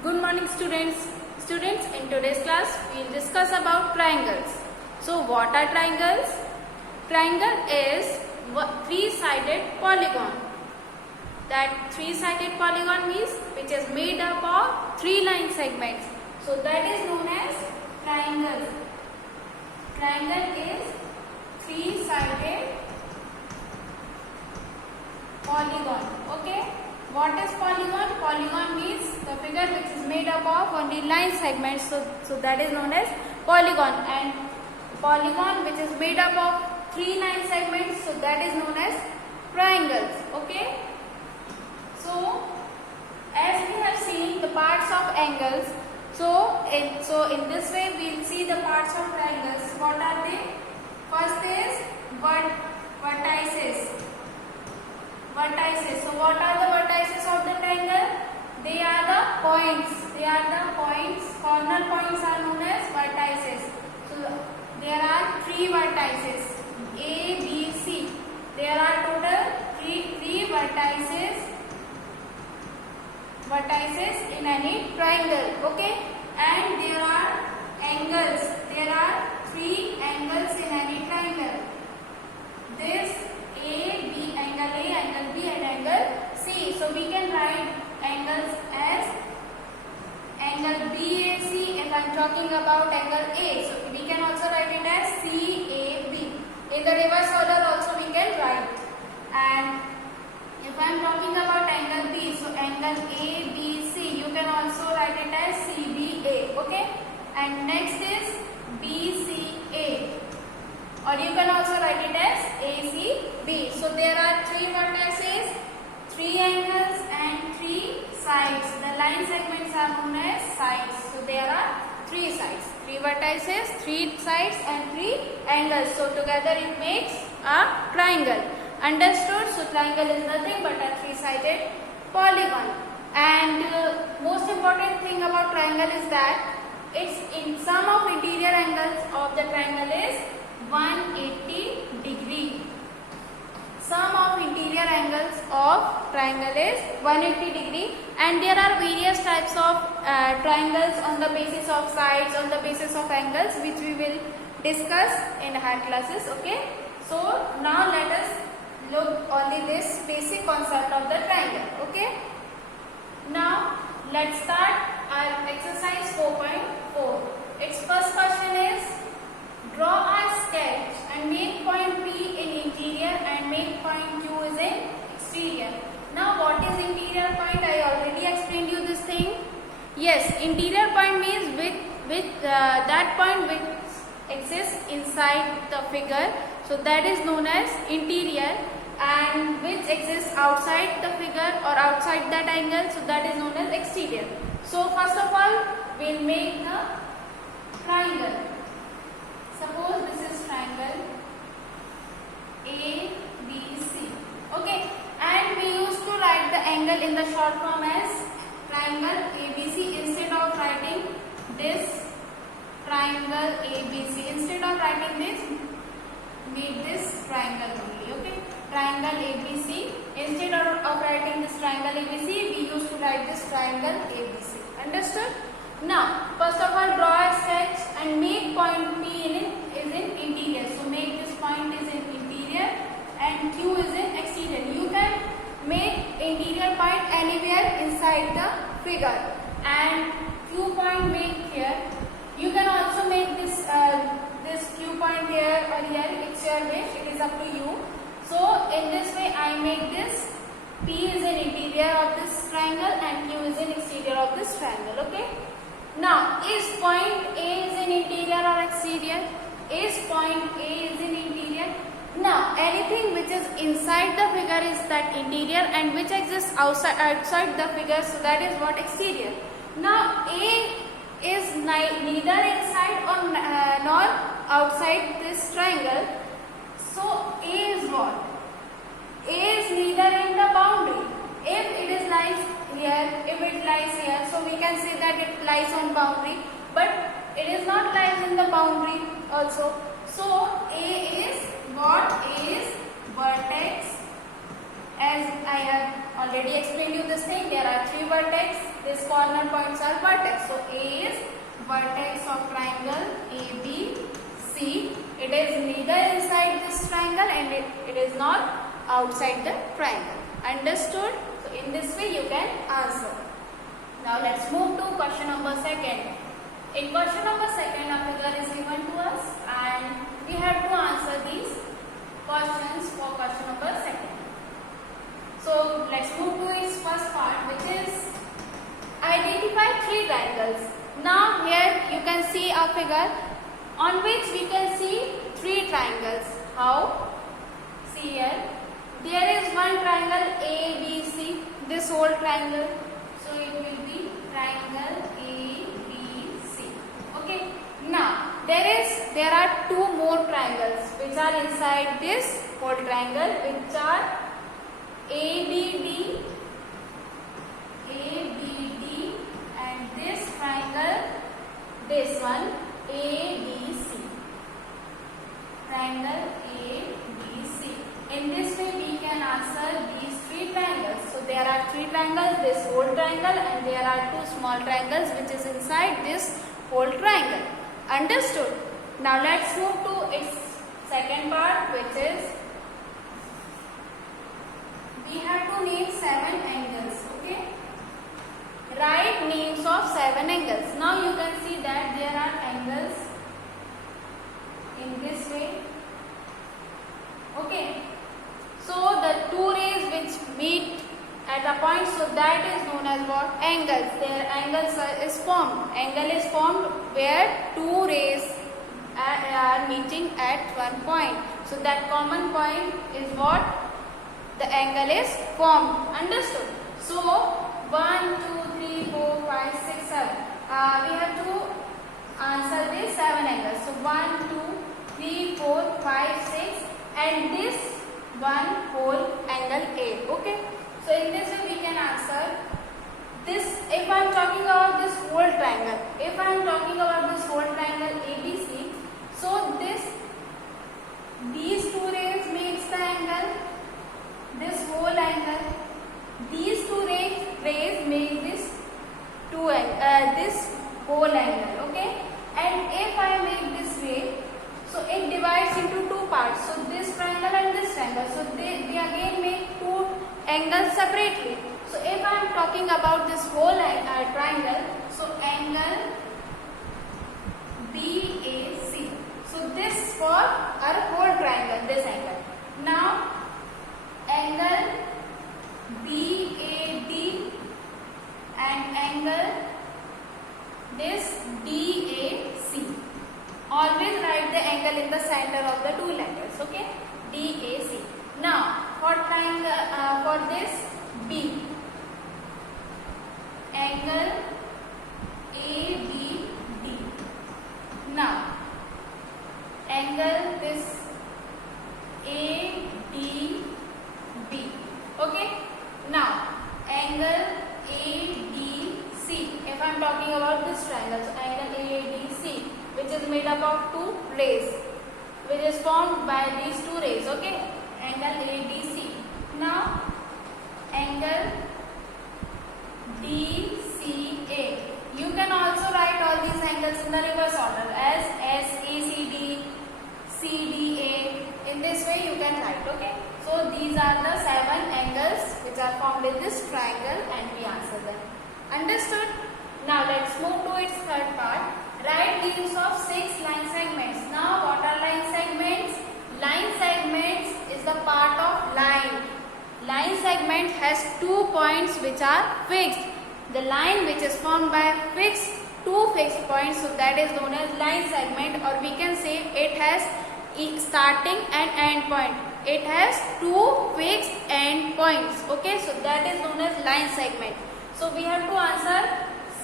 Good morning students. Students, in today's class we will discuss about triangles. So what are triangles? Triangle is three-sided polygon. That three-sided polygon means which is made up of three line segments. So that is known as triangle. Triangle is three-sided polygon. Okay. What is polygon? Polygon means the figure which is made up of only line segments. So that is known as polygon. And polygon which is made up of three line segments. So that is known as triangles. Okay. So as we have seen the parts of angles. So in this way we will see the parts of triangles. What are they? First is vertices. Vertices. So what are the vertices of the triangle? They are the points. They are the points. Corner points are known as vertices. So there are three vertices. A, B, C. There are total three vertices. Vertices in any triangle. Okay. And there are angles. There are three angles in any triangle. This A, B, angle A, angle B and angle C. So we can write angles as angle BAC if I am talking about angle A. So we can also write it as CAB. In the reverse order also we can write. And if I am talking about angle B, so angle ABC, you can also write it as CBA. Okay. And next is BCA. Or you can also write it as ACB. So there are three vertices, three angles and three sides. The line segments are known as sides. So there are three sides. Three vertices, three sides and three angles. So together it makes a triangle. Understood? So triangle is nothing but a three-sided polygon. And most important thing about triangle is that its sum of interior angles of the triangle is 180 degree. Sum of interior angles of triangle is 180 degree, and there are various types of triangles on the basis of sides, on the basis of angles, which we will discuss in higher classes. Okay. So now let us look only this basic concept of the triangle. Okay. Now let's start our exercise 4.4. Its first question is: draw a sketch and make point P in interior and make point Q is in exterior. Now what is interior point? I already explained you this thing. Yes, interior point means that point which exists inside the figure. So that is known as interior, and which exists outside the figure or outside that angle. So that is known as exterior. So first of all we will make the triangle. Suppose this is triangle ABC. Okay. And we used to write the angle in the short form as triangle ABC. Instead of writing this triangle ABC, instead of writing this, make this triangle only. Okay. Triangle ABC. Instead of writing this triangle ABC, we used to write this triangle ABC. Understood? Now, first of all, draw a sketch and make point P is in interior. So make this point is in interior and Q is in exterior. You can make interior point anywhere inside the figure, and Q point make here. You can also make this Q point here or here. It's your wish. It is up to you. So in this way, I make this P is in interior of this triangle and Q is in exterior of this triangle. Okay. Now, is point A is in interior or exterior? Is point A is in interior? Now, anything which is inside the figure is that interior, and which exists outside the figure, so that is what exterior. Now, A is neither inside or nor outside this triangle. So, A is what? A is neither in the boundary. If it is lies here, if it lies here, so we can say that it lies on boundary, but it is not lies in the boundary also. So A is what? A is vertex, as I have already explained you this thing. There are three vertex. These corner points are vertex. So A is vertex of triangle ABC. It is neither inside this triangle and it is not outside the triangle. Understood? So in this way you can answer. Now let's move to question number second. In question number second, a figure is given to us and we have to answer these questions for question number second. So let's move to its first part, which is identify three triangles. Now here you can see a figure on which we can see three triangles. How? See here. There is one triangle ABC, this whole triangle. So it will be triangle ABC. Okay. Now there are two more triangles which are inside this whole triangle, which are ABD, and this triangle, this one ABC. Triangle ABC. In this way we can answer these three triangles. So there are three triangles, this whole triangle, and there are two small triangles which is inside this whole triangle. Understood? Now let's move to its second part, which is we have to name 7 angles. Okay? Write names of 7 angles. Now you can see that there are angles in this way. Okay? So the two rays which meet at a point, so that is known as what? Angles. Their angles is formed. Angle is formed where two rays are meeting at one point. So that common point is what? The angle is formed. Understood? So 1, 2, 3, 4, 5, 6, 7. We have to answer these 7 angles. So 1, 2, 3, 4, 5, 6, and this one whole angle A. Okay. So in this way we can answer this. If I am talking about this whole triangle, if I am talking about this whole triangle ABC, so these two rays makes the angle, this whole angle. These two rays make this this whole angle. Okay. And if I make this ray, so it divides into two parts. So this triangle and this triangle. So they again make two angles separately. So if I am talking about this whole triangle, so angle BAC. So this for our whole triangle, this angle. Now angle BAD and angle this DAC. Always write the angle in the center of the two letters. Okay, DAC. Now for triangle, for this B, angle ABD. Now angle this ADB. Okay. Now angle ADC. If I am talking about this triangle, so angle ADC, which is made up of two rays, which is formed by these two rays. Okay, angle ADC. Now angle DCA. You can also write all these angles in the reverse order as SACD, CDA. In this way you can write. Okay. So these are the 7 angles which are formed in this triangle, and we answer them. Understood? Now let's move to its third part. Write names of 6 line segments. Now what are line segments? Line segments is the part of line. Line segment has 2 points which are fixed. The line which is formed by two fixed points, so that is known as line segment, or we can say it has starting and end point. It has 2 fixed end points. Okay, so that is known as line segment. So we have to answer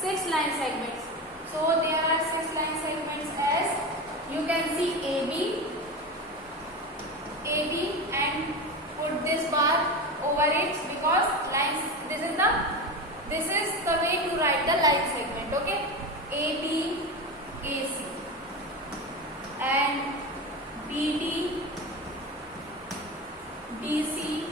6 line segments. So there are 6 line segments as you can see AB, and put this bar over it because lines. This is the way to write the line segment. Okay, AB, AC, and BD, BC,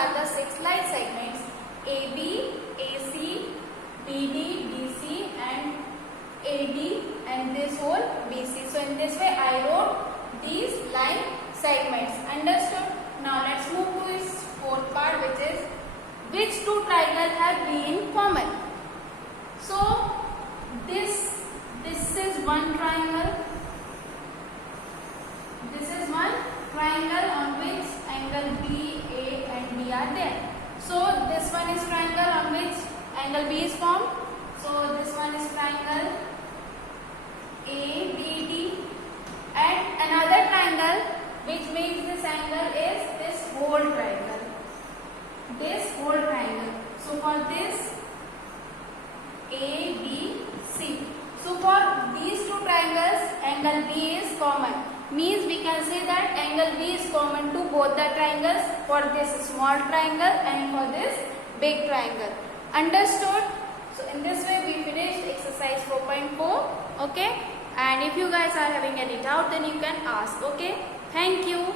are the 6 line segments AB, AC, BD, DC and AD and this whole BC. So in this way I wrote these line segments. Understood? Now let's move to its fourth part, which is which two triangles have B in common. So this is one triangle. This is one triangle on which angle B, A and B are there. So this one is triangle on which angle B is formed. So this one is triangle ABD, and another triangle which makes this angle is this whole triangle. This whole triangle. So for this ABC. So for these two triangles, angle B is common. Means we can say that angle B is common to both the triangles, for this small triangle and for this big triangle. Understood? So in this way we finished exercise 4.4. Okay, and if you guys are having any doubt, then you can ask. Okay, thank you.